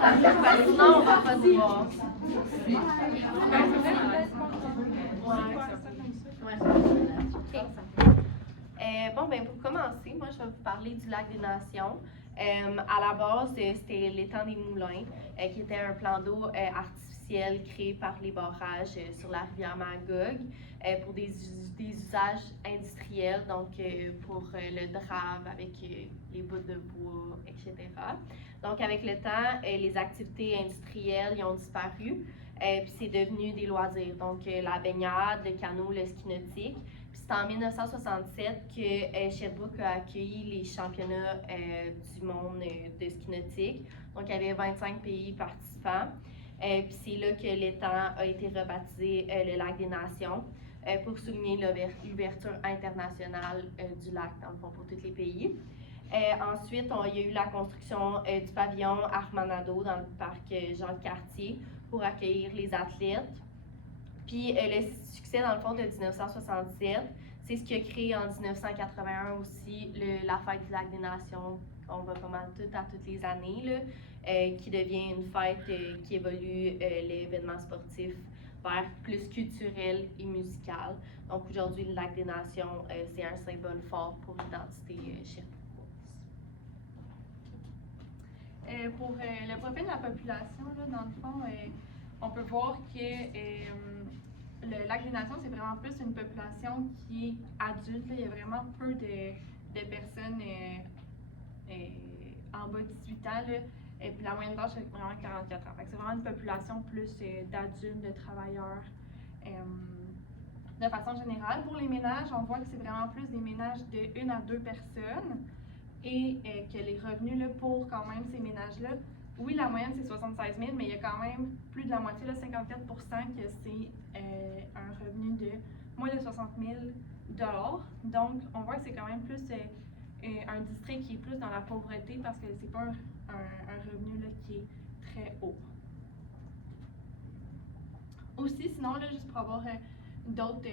Sinon, on va pas te voir. Bon, ben pour commencer, moi je vais vous parler du lac des Nations. À la base, c'était l'étang des Moulins, qui était un plan d'eau artificiel créé par les barrages sur la rivière Magog pour des usages industriels, donc pour le drave avec les bouts de bois, etc. Donc avec le temps, les activités industrielles y ont disparu, puis c'est devenu des loisirs, donc la baignade, le canot, le ski nautique. C'est en 1967 que Sherbrooke a accueilli les championnats du monde de ski nautique. Donc, il y avait 25 pays participants. Puis c'est là que l'étang a été rebaptisé le lac des Nations pour souligner l'ouverture internationale du lac, dans le fond, pour tous les pays. Ensuite, il y a eu la construction du pavillon Armanado dans le parc Jean-Cartier pour accueillir les athlètes. Puis le succès, dans le fond, de 1967, c'est ce qui a créé en 1981 aussi la fête du lac des Nations, qu'on va pas mal à toutes les années, là, qui devient une fête qui évolue l'événement sportif vers plus culturel et musical. Donc aujourd'hui, le lac des Nations, c'est un symbole fort pour l'identité sherbrookoise. Pour le profil de la population, là, dans le fond, on peut voir que le lac des Nations, c'est vraiment plus une population qui est adulte. Là. Il y a vraiment peu de personnes en bas de 18 ans. Là. Et puis la moyenne d'âge, c'est vraiment 44 ans. C'est vraiment une population plus d'adultes, de travailleurs. De façon générale, pour les ménages, on voit que c'est vraiment plus des ménages de 1 à 2 personnes et que les revenus là, pour quand même ces ménages-là, oui, la moyenne c'est 76 000, mais il y a quand même plus de la moitié, là, 54 que c'est un revenu de moins de 60 000 $. Donc, on voit que c'est quand même plus un district qui est plus dans la pauvreté parce que c'est pas un revenu là, qui est très haut. Aussi, sinon, là, juste pour avoir d'autres,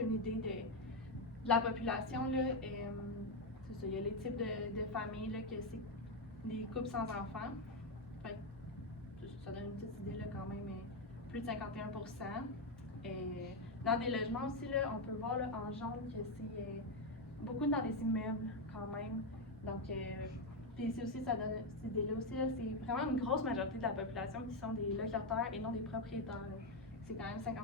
une idée de la population, là, c'est ça, il y a les types de familles, là, que c'est des couples sans enfants. Fait, ça donne une petite idée là, quand même, plus de 51%. Dans des logements aussi, là, on peut voir là, en jaune que c'est beaucoup dans des immeubles quand même. Donc, puis ici aussi, ça donne cette idée-là aussi. Là, c'est vraiment une grosse majorité de la population qui sont des locataires et non des propriétaires. C'est quand même 53%.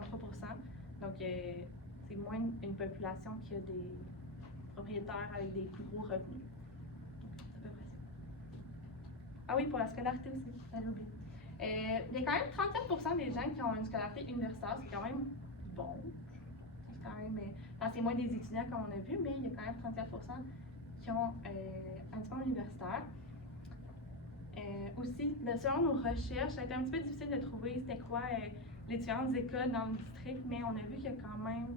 Donc, c'est moins une population qui a des propriétaires avec des plus gros revenus. Ah oui, pour la scolarité aussi, j'avais oublié. Il y a quand même 34% des gens qui ont une scolarité universitaire, c'est quand même bon. C'est quand même, c'est moins des étudiants comme on a vu, mais il y a quand même 34% qui ont un diplôme universitaire. Aussi, selon nos recherches, ça a été un petit peu difficile de trouver c'était quoi les différentes écoles dans le district, mais on a vu qu'il y a quand même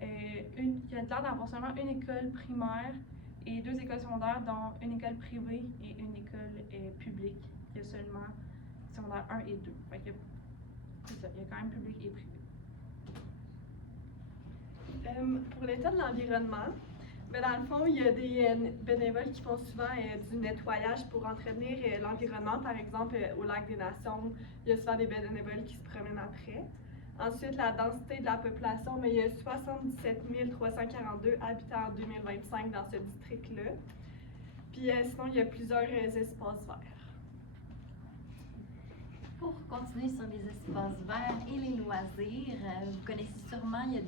qu'il y a l'air d'avoir seulement une école primaire et 2 écoles secondaires, dont une école privée et une école publique. Il y a seulement secondaire 1 et 2. Fait que, c'est ça, il y a quand même public et privé. Pour l'état de l'environnement, ben dans le fond, il y a des bénévoles qui font souvent du nettoyage pour entretenir l'environnement. Par exemple, au lac des Nations, il y a souvent des bénévoles qui se promènent après. Ensuite, la densité de la population, mais il y a 77 342 habitants en 2025 dans ce district-là. Puis sinon, il y a plusieurs espaces verts. Pour continuer sur les espaces verts et les loisirs, vous connaissez sûrement, il y a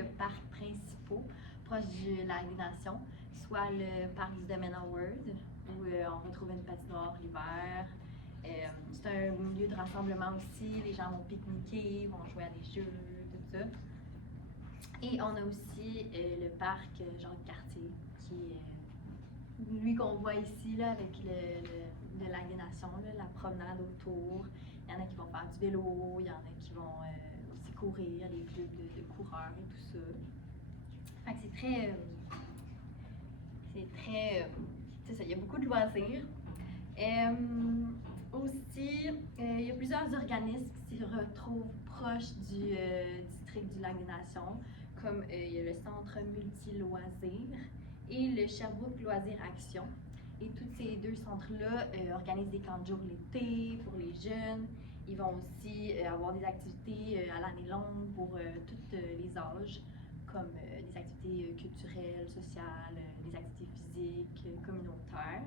2 parcs principaux proches du lac des Nations, soit le parc du domaine Howard, où on retrouve une patinoire l'hiver. C'est un lieu de rassemblement aussi, les gens vont pique-niquer, vont jouer à des jeux, tout ça. Et on a aussi le parc Jean-Cartier, qui est lui qu'on voit ici là, avec le lac des Nations, là, la promenade autour. Il y en a qui vont faire du vélo, il y en a qui vont aussi courir, des clubs de coureurs et tout ça. Fait que c'est ça, il y a beaucoup de loisirs. Aussi, il y a plusieurs organismes qui se retrouvent proches du district du lac des Nations, comme il y a le Centre multi-loisirs et le Sherbrooke Loisirs Action. Et tous ces deux centres-là organisent des camps de jour l'été pour les jeunes. Ils vont aussi avoir des activités à l'année longue pour tous les âges, comme des activités culturelles, sociales, des activités physiques, communautaires.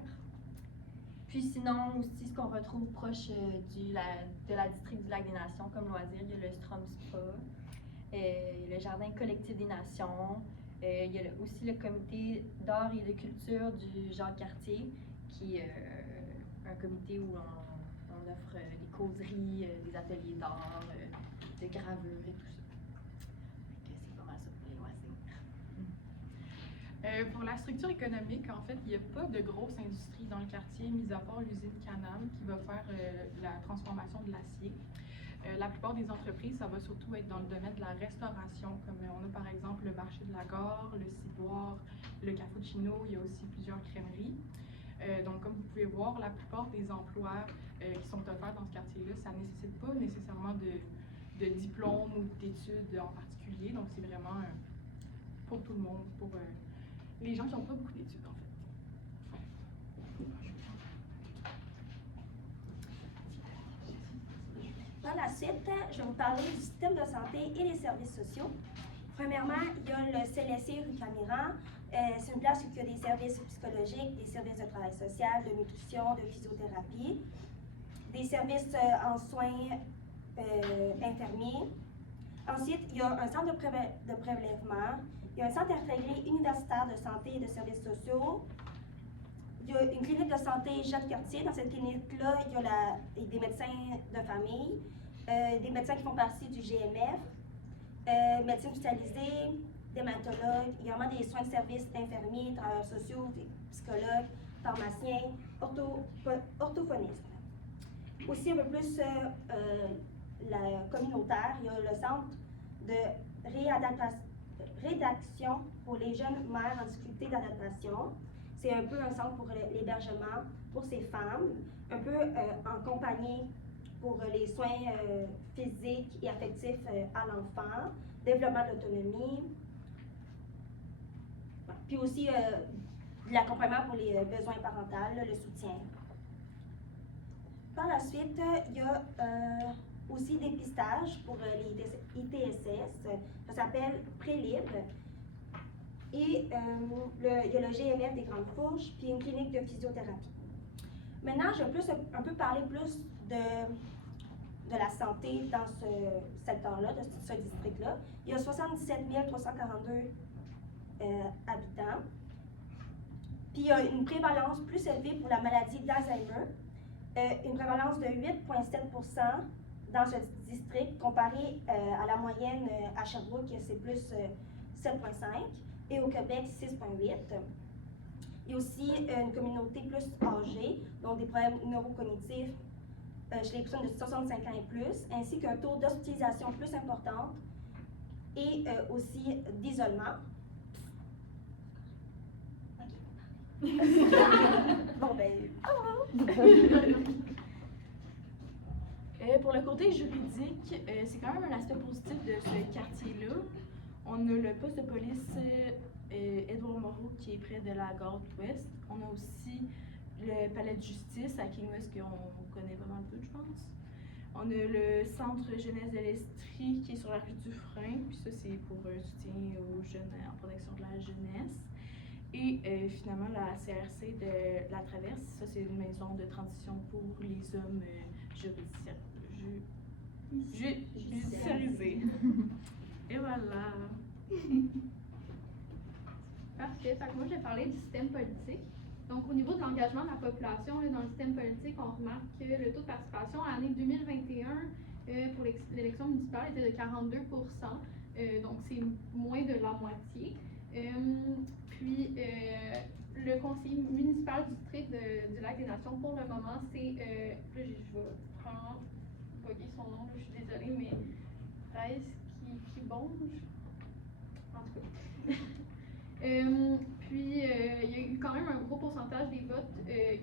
Puis sinon, aussi, ce qu'on retrouve proche de la district du Lac des Nations comme loisir, il y a le Strom Spa, le Jardin collectif des Nations, il y a aussi le comité d'art et de culture du Jacques-Cartier, qui est un comité où on offre des causeries, des ateliers d'art, de gravure et tout ça. C'est pas mal ça pour les loisirs. Pour la structure économique, en fait, il n'y a pas de grosse industrie dans le quartier, mis à part l'usine Canam qui va faire la transformation de l'acier. La plupart des entreprises, ça va surtout être dans le domaine de la restauration, comme on a par exemple le marché de la gare, le ciboire, le cappuccino, il y a aussi plusieurs crèmeries. Donc, comme vous pouvez voir, la plupart des emplois qui sont offerts dans ce quartier-là, ça ne nécessite pas nécessairement de diplôme ou d'études en particulier. Donc, c'est vraiment pour tout le monde, pour les gens qui n'ont pas beaucoup d'études, en fait. Dans la suite, je vais vous parler du système de santé et des services sociaux. Premièrement, il y a le CLSC rue Camiran. C'est une place où il y a des services psychologiques, des services de travail social, de nutrition, de physiothérapie, des services en soins infirmiers. Ensuite, il y a un centre de prélèvement. Il y a un centre intégré universitaire de santé et de services sociaux. Il y a une clinique de santé Jacques-Cartier. Dans cette clinique-là, il y a des médecins de famille, des médecins qui font partie du GMF, médecins spécialisés, dermatologues, également des soins de service infirmiers, travailleurs sociaux, des psychologues, pharmaciens, orthophonistes. Aussi un peu plus la communautaire, il y a le centre de rédaction pour les jeunes mères en difficulté d'adaptation. C'est un peu un centre pour l'hébergement pour ces femmes, un peu en compagnie pour les soins physiques et affectifs à l'enfant, développement de l'autonomie, puis aussi de l'accompagnement pour les besoins parentaux, le soutien. Par la suite, il y a aussi des pistages pour les ITSS, ça s'appelle Prélib. Et il y a le GMF des Grandes Fourches, puis une clinique de physiothérapie. Maintenant, je vais un peu parler plus de la santé dans ce secteur-là, de ce district-là. Il y a 77 342 habitants. Puis il y a une prévalence plus élevée pour la maladie d'Alzheimer, une prévalence de 8,7% dans ce district, comparé à la moyenne à Sherbrooke, c'est plus 7,5%. Et au Québec, 6,8. Il y a aussi une communauté plus âgée, donc des problèmes neurocognitifs chez les personnes de 65 ans et plus, ainsi qu'un taux d'hospitalisation plus important et aussi d'isolement. Bon, ben. Pour le côté juridique, c'est quand même un aspect positif de ce quartier-là. On a le poste de police Édouard Moreau qui est près de la gare d'Ouest. On a aussi le palais de justice à King West qu'on connaît vraiment peu, je pense. On a le centre jeunesse de l'Estrie qui est sur la rue du Frein, puis ça c'est pour soutien aux jeunes en protection de la jeunesse. Et finalement la CRC de la Traverse, ça c'est une maison de transition pour les hommes judiciarisés. Et voilà. Parfait. Fait que moi, je vais parler du système politique. Donc, au niveau de l'engagement de la population là, dans le système politique, on remarque que le taux de participation à l'année 2021 pour l'élection municipale était de 42 donc c'est moins de la moitié. Puis, le conseiller municipal du district du Lac des Nations, pour le moment, c'est, là, je vais vraiment bugger son nom, là, je suis désolée, mais Thérèse qui bonge. En tout cas. Puis, il y a eu quand même un gros pourcentage des votes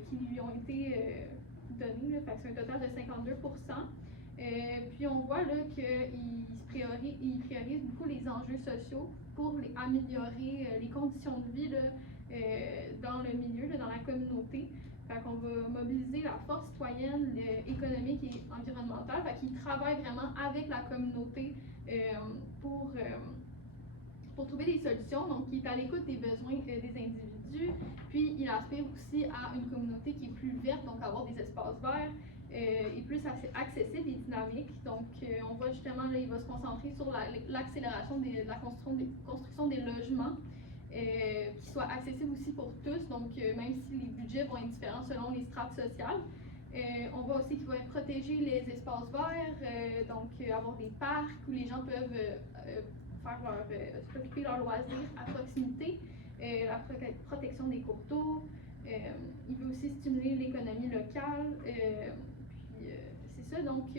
qui lui ont été donnés, là, fait que c'est un total de 52 puis on voit là qu'il priorise beaucoup les enjeux sociaux pour améliorer les conditions de vie là, dans le milieu, là, dans la communauté. Fait qu'on va mobiliser la force citoyenne, économique et environnementale, fait qu'ils travaillent vraiment avec la communauté pour trouver des solutions. Donc, il est à l'écoute des besoins des individus, puis il aspire aussi à une communauté qui est plus verte, donc avoir des espaces verts et plus accessibles et dynamiques. Donc, on voit justement, là, il va se concentrer sur l'accélération de la construction des logements, qui soient accessibles aussi pour tous, donc même si les budgets vont être différents selon les strates sociales. On voit aussi qu'il va protéger les espaces verts, donc avoir des parcs où les gens peuvent s'occuper de leurs loisirs à proximité, la protection des cours d'eau. Il veut aussi stimuler l'économie locale. C'est ça, donc,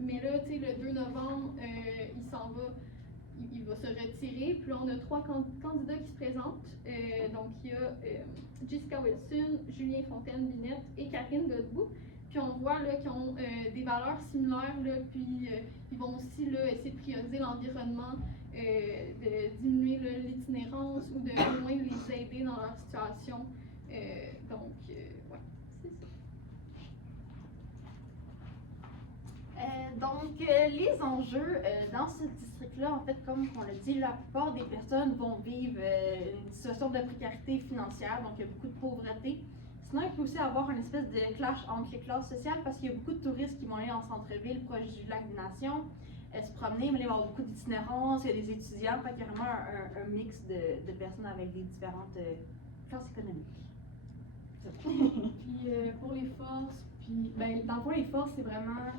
mais là, tu sais, le 2 novembre, il s'en va. Il va se retirer. Puis là, on a 3 candidats qui se présentent. Donc, il y a Jessica Wilson, Julien Fontaine-Binette et Catherine Godbout. Puis on voit là, qu'ils ont des valeurs similaires. Là, puis ils vont aussi là, essayer de prioriser l'environnement, de diminuer l'itinérance ou de au moins les aider dans leur situation. Donc, ouais, c'est ça. Donc, les enjeux dans ce district-là, en fait, comme on l'a dit, la plupart des personnes vont vivre une situation de précarité financière, donc il y a beaucoup de pauvreté. Sinon, il peut aussi avoir une espèce de clash entre les classes sociales parce qu'il y a beaucoup de touristes qui vont aller en centre-ville, proche du lac des Nations, se promener, mais il va y avoir beaucoup d'itinérance, il y a des étudiants, fait qu'il y a vraiment un mix de personnes avec des différentes classes économiques. Puis pour les forces, puis ben, dans le fond, les forces, c'est vraiment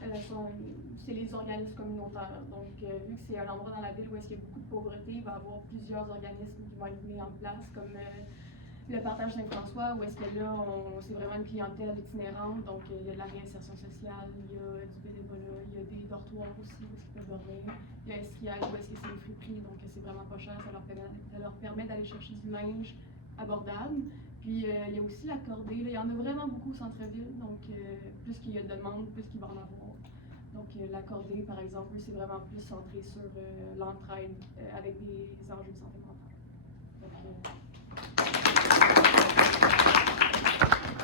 c'est les organismes communautaires. Donc, vu que c'est un endroit dans la ville où est-ce qu'il y a beaucoup de pauvreté, il va y avoir plusieurs organismes qui vont être mis en place, comme le partage Saint-François, où est-ce que là, c'est vraiment une clientèle itinérante. Donc, il y a de la réinsertion sociale, il y a du bénévolat, il y a des dortoirs aussi où est-ce qu'ils peuvent dormir. Il y a Estrial, où est-ce que c'est une friperie, donc c'est vraiment pas cher, ça leur permet d'aller chercher du linge abordable. Puis il y a aussi l'accordé, il y en a vraiment beaucoup au centre-ville, donc plus qu'il y a de demande, plus qu'il va en avoir. Donc l'accordé, par exemple, c'est vraiment plus centré sur l'entraide avec des enjeux de santé mentale. Donc,